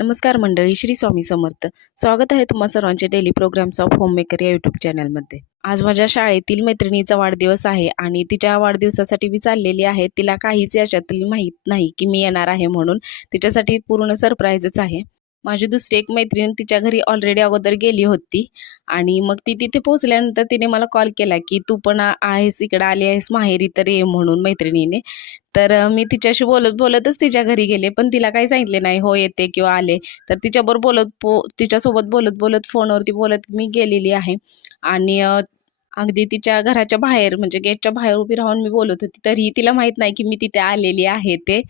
नमस्कार मंडळी श्री स्वामी समर्थ. स्वागत आहे तुम्हा सर्वांचे डेली प्रोग्राम्स ऑफ होममेकर या यूट्यूब चॅनलमध्ये आज माझ्या शाळेतील मैत्रिणीचा वाढदिवस आहे आणि तिच्या वाढदिवसासाठी मी चाललेली आहे. तिला काहीच याच्यातली माहीत नाही की मी येणार आहे म्हणून तिच्यासाठी पूर्ण सरप्राईजच आहे. माझी दुसरी एक मैत्रीण तिच्या घरी ऑलरेडी अगोदर गेली होती आणि मग ती तिथे पोहोचल्यानंतर तिने मला कॉल केला की तू पण आहेस इकडं आली आहेस माहेरी तर ये म्हणून मैत्रिणीने. तर मी तिच्याशी बोलत बोलतच तिच्या घरी गेले पण तिला काही सांगितले नाही हो येते किंवा आले. तर तिच्याबरोबर बोलत पो तिच्यासोबत बोलत बोलत फोनवरती बोलत मी गेलेली आहे. आणि अगदी तिच्या घराच्या बाहेर म्हणजे गेटच्या बाहेर उभी राहून मी बोलत होती. तरीही तिला माहीत नाही की मी तिथे आलेली आहे ते.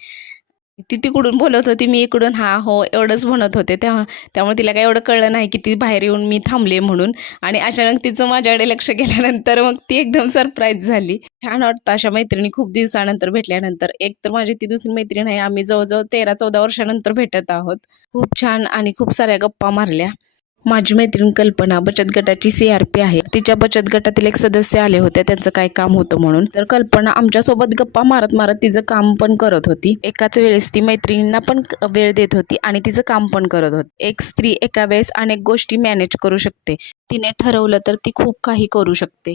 ती तिकडून बोलत होती मी इकडून हा हो एवढंच म्हणत होते तेव्हा. त्यामुळे तिला काय एवढं कळलं नाही की ती बाहेर येऊन मी थांबले म्हणून. आणि अचानक तिचं माझ्याकडे लक्ष गेल्यानंतर मग ती एकदम सरप्राईज झाली. छान वाटतं अशा मैत्रिणी खूप दिवसानंतर भेटल्यानंतर. एक तर माझी ती दुसरी मैत्रीण आहे. आम्ही जवळजवळ तेरा चौदा वर्षानंतर भेटत आहोत. खूप छान आणि खूप साऱ्या गप्पा मारल्या. माझी मैत्रीण कल्पना बचत गटाची सी आर पी आहे. तिच्या बचत गटातील एक सदस्य आले होते. त्यांचं काय काम होतं म्हणून. तर कल्पना आमच्यासोबत गप्पा मारत मारत तिचं काम पण करत होती. एकाच वेळेस ती मैत्रिणींना पण वेळ देत होती आणि तिचं काम पण करत होती. एक स्त्री एका वेळेस अनेक गोष्टी मॅनेज करू शकते. तिने ठरवलं तर ती खूप काही करू शकते.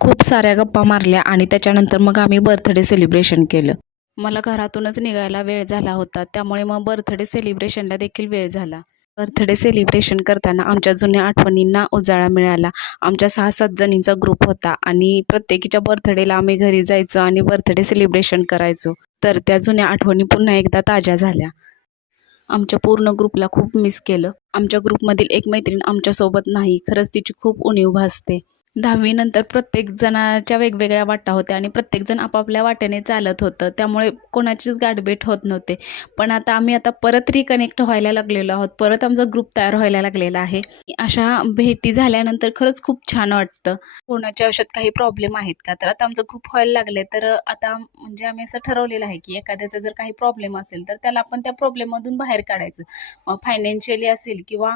खूप साऱ्या गप्पा मारल्या आणि त्याच्यानंतर मग आम्ही बर्थडे सेलिब्रेशन केलं. मला घरातूनच निघायला वेळ झाला होता. त्यामुळे मग बर्थडे सेलिब्रेशनला देखील वेळ झाला. बर्थडे सेलिब्रेशन करताना आमच्या जुन्या आठवणींना उजाळा मिळाला. आमच्या सहा सात जणींचा ग्रुप होता आणि प्रत्येकीच्या बर्थडेला आम्ही घरी जायचो आणि बर्थडे सेलिब्रेशन करायचो. तर त्या जुन्या आठवणी पुन्हा एकदा ताज्या झाल्या. आमच्या पूर्ण ग्रुपला खूप मिस केलं. आमच्या ग्रुपमधील एक मैत्रीण आमच्यासोबत नाही खरंच तिची खूप उणीव भासते. दहावीनंतर प्रत्येक जणाच्या वेगवेगळ्या वाटा होत्या आणि प्रत्येकजण आपापल्या वाट्याने चालत होतं. त्यामुळे कोणाचीच गाठभेट होत नव्हते. पण आता आम्ही आता परत रिकनेक्ट व्हायला लागलेलो आहोत. परत आमचा ग्रुप तयार व्हायला लागलेला आहे. अशा भेटी झाल्यानंतर खरंच खूप छान वाटतं. कोणाच्या आयुष्यात काही प्रॉब्लेम आहेत का? तर आता आमचं ग्रुप व्हायला लागले तर आता म्हणजे आम्ही असं ठरवलेलं आहे की एखाद्याचा जर काही प्रॉब्लेम असेल तर त्याला आपण त्या प्रॉब्लेममधून बाहेर काढायचं. फायनान्शियली असेल किंवा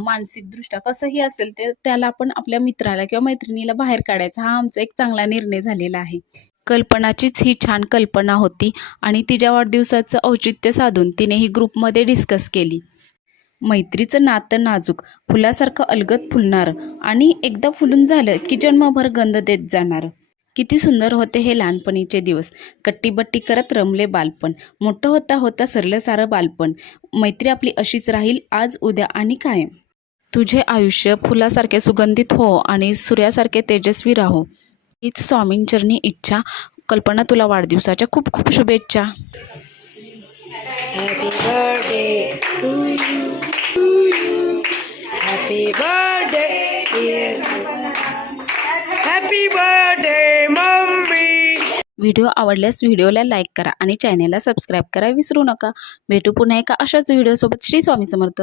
मानसिकदृष्ट्या कसंही असेल ते त्याला आपण आपल्या मित्राला किंवा मैत्रिणीला बाहेर काढायचा. हा आमचा एक चांगला निर्णय झालेला आहे. कल्पनाचीच ही छान कल्पना होती आणि तिच्या वाढदिवसाचं औचित्य साधून तिने ही ग्रुपमध्ये डिस्कस केली. मैत्रीचं नातं नाजूक फुलासारखं अलगत फुलणारं आणि एकदा फुलून झालं की जन्मभर गंध देत जाणार. किती सुंदर होते हे लहानपणीचे दिवस. कट्टीबट्टी करत रमले बालपण. मोठं होता होता सरलं सारं बालपण. मैत्री आपली अशीच राहील आज उद्या आणि कायम. तुझे आयुष्य फुलासारखे सुगंधित हो आणि सूर्यासारखे तेजस्वी राहो. हीच स्वामींचरणी इच्छा. कल्पना तुला वाढदिवसाच्या खूप खूप शुभेच्छा. Happy birthday, mommy. व्हिडिओ आवडल्यास व्हिडिओला लाईक करा आणि चॅनेलला सबस्क्राईब करा विसरू नका. भेटू पुन्हा एका अशाच व्हिडिओसोबत श्री स्वामी समर्थ.